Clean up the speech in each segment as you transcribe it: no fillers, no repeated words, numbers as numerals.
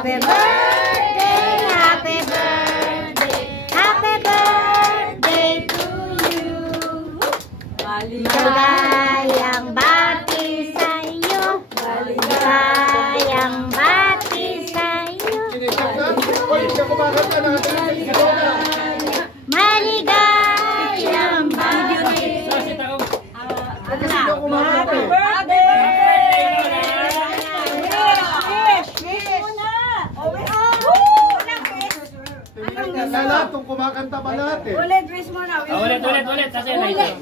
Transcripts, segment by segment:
Happy birthday, happy birthday, happy birthday to you. Maligayang bati sa iyo, maligayang bati sa iyo, maligayang bati. Happy birthday! Lahat kung kumakanta pa lahat eh. Ulit, wish mo na. Ulit. Kasi Ulit.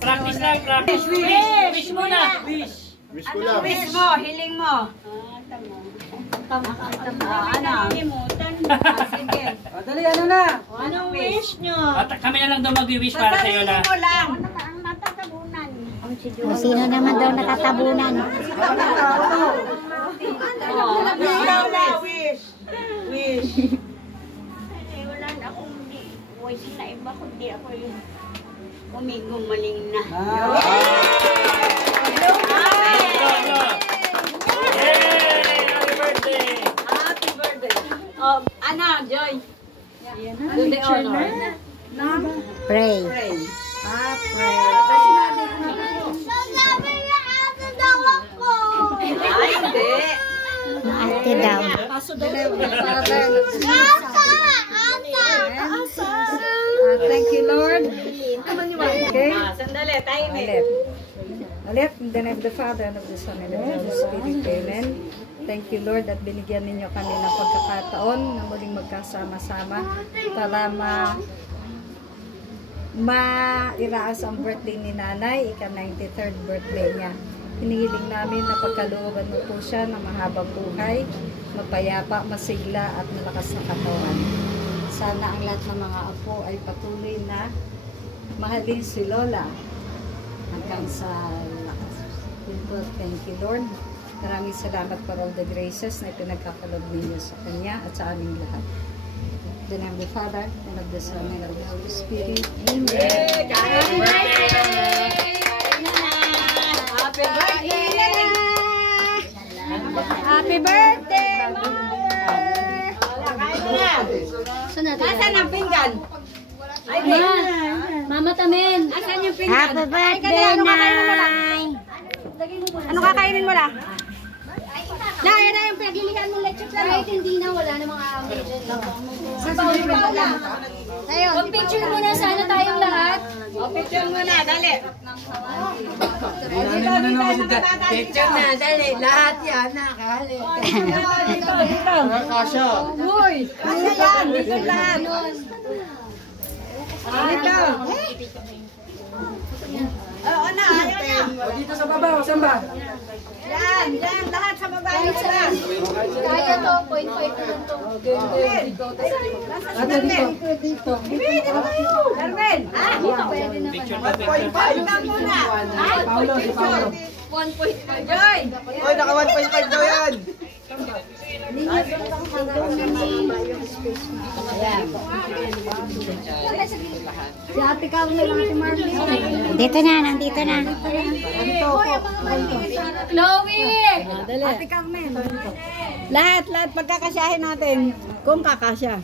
practice lang, practice. Wish mo na. Wish ko Ano lang. wish mo? Hiling mo? Ano? Sige. Dali, ano na? Anong wish nyo? At kami na lang daw mag-wish para sa iyo na. Sasabihin mo lang. O, sino naman daw natatabunan? Ikaw na, wish. Wish. Wala na akong voice na iba kundi ako yung umigumaling na. Happy birthday! Happy birthday. Oh, Ana, Joy. Do the honor. Pray. Pray. Pray. Ay, hindi. Ate daw. Thank you, Lord. Okay? Sandali, timing. Ulit, in the name of the Father, and of the Son, and of the Holy Spirit. Amen. Thank you, Lord, at binigyan ninyo kami ng pagkakataon na muling magkasama-sama para mairaas ang birthday ni Nanay, ika-93rd birthday niya. Hinihiling namin na pagkalooban mo po siya ng mahabang buhay, mapayapa, masigla at malakas na katawan. Sana ang lahat ng mga apo ay patuloy na mahalin si Lola hanggang sa lakas. Thank you, Lord. Maraming salamat for all the graces na ipinagkakaloob ninyo sa Kanya at sa aming lahat. In the name of the Father, and of the Son, and of the Holy Spirit. Amen. Happy birthday! Happy birthday! Happy birthday, Nasaan ang pinggan? Ay, Mama Tamen. Nasaan yung pinggan? Happy birthday, Nay. Ano kakainin mo lang? Nay, yan yung pinagilihan mong lecture lang. Kahit hindi na, wala na mga amin. Ayun. Picture muna sana tayong lahat. Picture mo na, dali. Picture na, dali. Lahat yan, nakahali. Kasha. Uy! Kasi yan, dito lahat. Dito. Oo na, ayaw na. Dito sa baba, saan ba? Yan, yan, lahat sa baba nito lang. Kaya to, 0.5 lang to. Nasa si Carmen. Dito. Carmen. Pwede naman. Picture na, picture. Pwede ka muna. Paulo, si Paulo. 1.5. Joy. Oy, naka 1.5 daw yan. Si Ate Carmen lang si Marvin. Dito na, nandito na. Chloe! Ate Carmen. Lahat pagkakasyahin natin. Kung kakasya.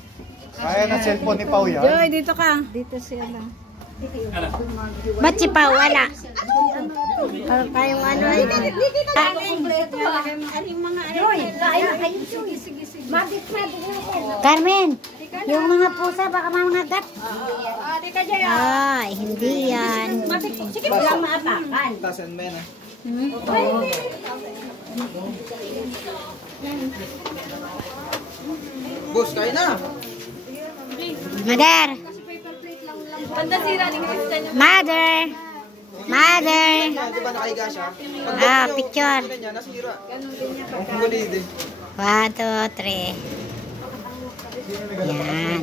Kaya na cellphone ni Pau yan. Joy, dito ka. Dito siya lang. Ba't si Pao wala? Tayong ano ay... Carmen, yung mga pusa baka mangagat. Ay, hindi yan. Sige, walang maapakan. Tasan mo yan ah. Boss, kaya na. Mother! Mother! Mother! Di ba nakahiga siya? Ah, picture. Niya, nasira. Ang gulid eh. 1, 2, 3. Yan.